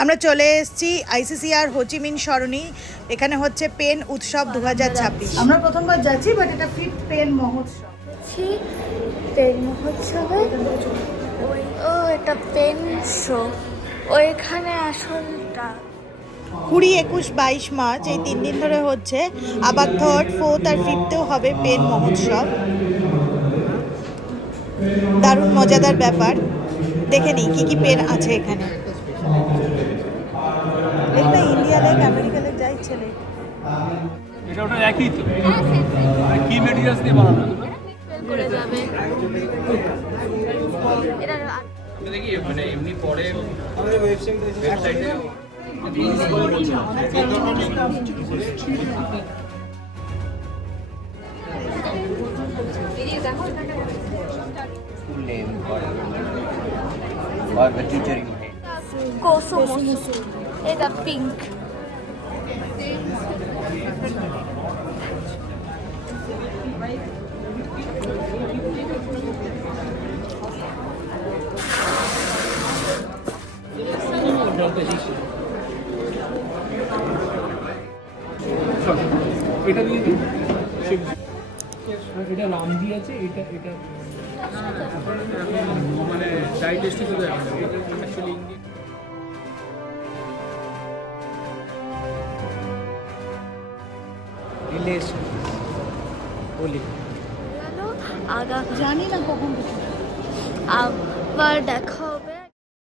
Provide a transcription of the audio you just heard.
আমরা চলে এসেছি আইসিসিআর হোচিমিন সরণি। এখানে হচ্ছে পেন উৎসব 2026। আমরা প্রথমবার যাচ্ছি, বাট এটা 5th পেন মহোৎসব। পেন মহোৎসবে ও এটা পেন শো, ওইখানে আসলটা 20, 21, 22 মার্চ এই 3 দিন ধরে হচ্ছে। আবার 3rd, 4th আর 5thও হবে পেন মহোৎসব। দারুণ মজাদার ব্যাপার। দেখে নিই কী কী পেন আছে এখানে। দেখ না, ইন্ডিয়া লেক, আমেরিকা লেক, যা ইচ্ছে লেক। এটা ওটা একই তো, কি মেটেরিয়ালস দিয়ে বানানো করে যাবে। এটা দেখি মানে এমনি পরে ওয়েবসাইটে school name or the teacher you hate. কোসমোস, এটা পিঙ্ক। এটা দিয়ে দিই। এটা নাম দিয়েছে, এটা এটা মানে ডাইজেস্টিভ হয়ে যাবে অ্যাকচুয়ালি। Relation. Holy. আগা জানি না কখন আবার দেখা